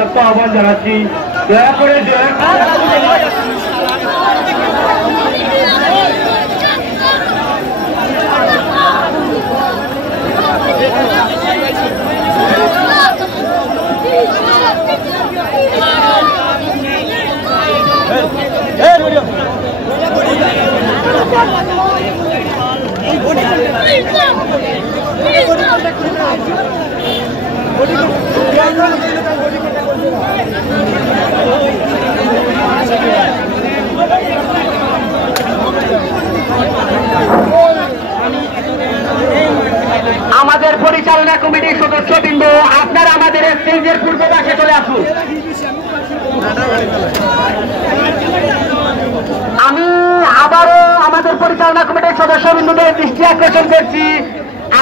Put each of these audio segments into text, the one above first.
উদাত্ত আহ্বান জানাচ্ছি দয়া করে আমাদের পরিচালনা কমিটির সদস্যবৃন্দ আপনারা আমাদের স্টেজের পূর্ব পাশে চলে আসুন। আমি আবারও আমাদের পরিচালনা কমিটির সদস্যবৃন্দদের দৃষ্টি আকর্ষণ করছি,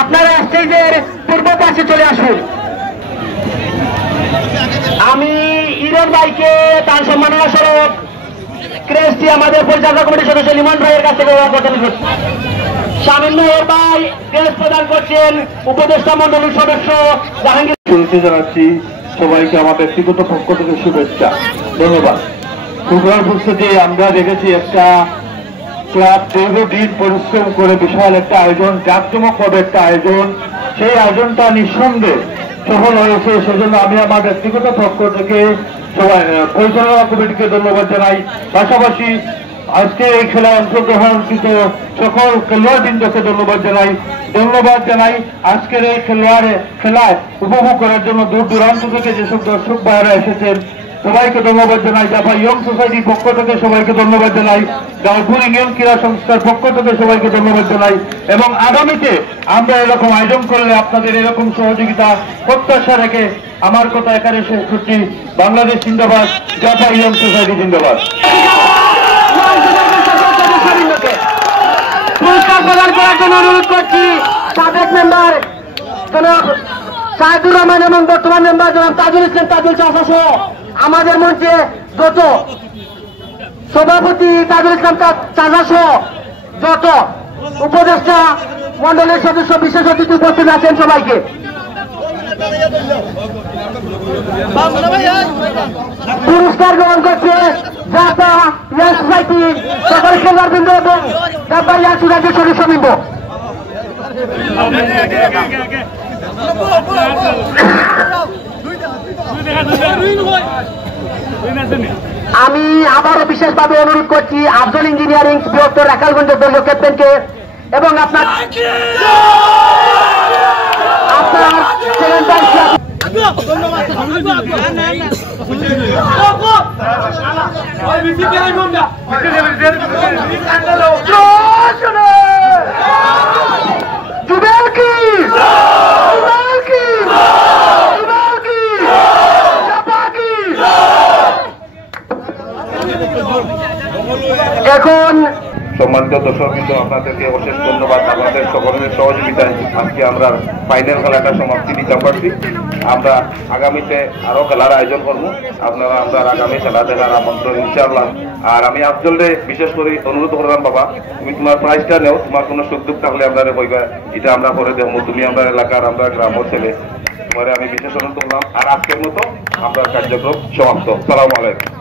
আপনারা স্টেজের পূর্ব পাশে চলে আসুন। আমি ইরন ভাইকে তার সম্মাননা স্বরূপ ক্রেস্টটি আমাদের পরিচালনা কমিটির সদস্য লিমন ভাইয়ের কাছ থেকে শামীম নায়ের ভাই ক্রেস্ট প্রদান করছেন উপদেষ্টা মন্ডলীর সদস্য জাহাঙ্গীর। শুরুতে জানাচ্ছি সবাইকে আমার ব্যক্তিগত পক্ষ থেকে শুভেচ্ছা, ধন্যবাদ। প্রোগ্রাম উপস্থিতি আমরা দেখেছি একটা ক্লাব দীর্ঘদিন পরিশ্রম করে বিশাল একটা আয়োজন, জাঁকজমকভাবে একটা আয়োজন, সেই আয়োজনটা নিঃসন্দেহে সফল হয়েছে। সেজন্য আমি আমার ব্যক্তিগত পক্ষ থেকে সবাই পরিচালনা কমিটিকে ধন্যবাদ জানাই। পাশাপাশি আজকে এই খেলায় অংশগ্রহণকৃত সকল খেলোয়াড়বৃন্দকে ধন্যবাদ জানাই। আজকের এই খেলায় উপভোগ করার জন্য দূর দূরান্ত থেকে যেসব দর্শক ভাইয়েরা এসেছেন সবাইকে ধন্যবাদ জানাই। জাফা ইয়ং সোসাইটির পক্ষ থেকে সবাইকে ধন্যবাদ জানাই। গাঁওপুর ইউনিয়ন ক্রীড়া সংস্থার পক্ষ থেকে সবাইকে ধন্যবাদ জানাই। এবং আগামীতে আমরা এরকম আয়োজন করলে আপনাদের এরকম সহযোগিতা প্রত্যাশা রেখে আমার কথা এখানে শেষ করছি। বাংলাদেশ জিন্দাবাদ, জাফা ইয়ং সোসাইটি জিন্দাবাদ। পুরস্কার প্রদান করার জন্য অনুরোধ করছি সাবেক মেম্বার জনাব সাইদুর রহমান এবং বর্তমান মেম্বার জনাব তাজুল ইসলাম তাজুল চাষা সহ আমাদের মঞ্চে যত সভাপতি তাজুল ইসলাম চাষা সহ যত উপদেষ্টা মন্ডলের সদস্য বিশেষ অতিথি উপস্থিত আছেন সবাইকে পুরস্কার গ্রহণ করছে জাফা ইয়ং সোসাইটি সকল খেলোয়াড়বৃন্দ এবং জাফা ইয়ং সোসাইটির সদস্যবৃন্দ। আমি আবারও বিশেষভাবে অনুরোধ করছি আফজল ইঞ্জিনিয়ারিং বৃহত্তর রাখালগঞ্জের দলীয় ক্যাপ্টেনকে এবং আপনার এখন সম্মানিত দর্শকবৃন্দ আপনাদেরকে অশেষ ধন্যবাদ। আপনাদের সকলের সহযোগিতায় আজকে আমরা ফাইনাল খেলাটা সমাপ্তি দিতে পারছি। আমরা আগামীতে আরো খেলার আয়োজন করবো, আপনারা আমরা আগামী খেলা দেখার আমন্ত্রণ ইনশাআল্লাহ। আর আমি আফজলরে বিশেষ করে অনুরোধ করলাম, বাবা তুমি তোমার প্রাইজটা নেও, তোমার কোনো সুখ দুঃখ থাকলে আমরা কইবা, এটা আমরা পরে দেখবো, তুমি আমরা এলাকার আমরা গ্রামের ছেলে, তোমার আমি বিশেষ অনুরোধ করলাম। আর আজকের মতো আমরা কার্যক্রম সমাপ্ত। সালামু আলাইকুম।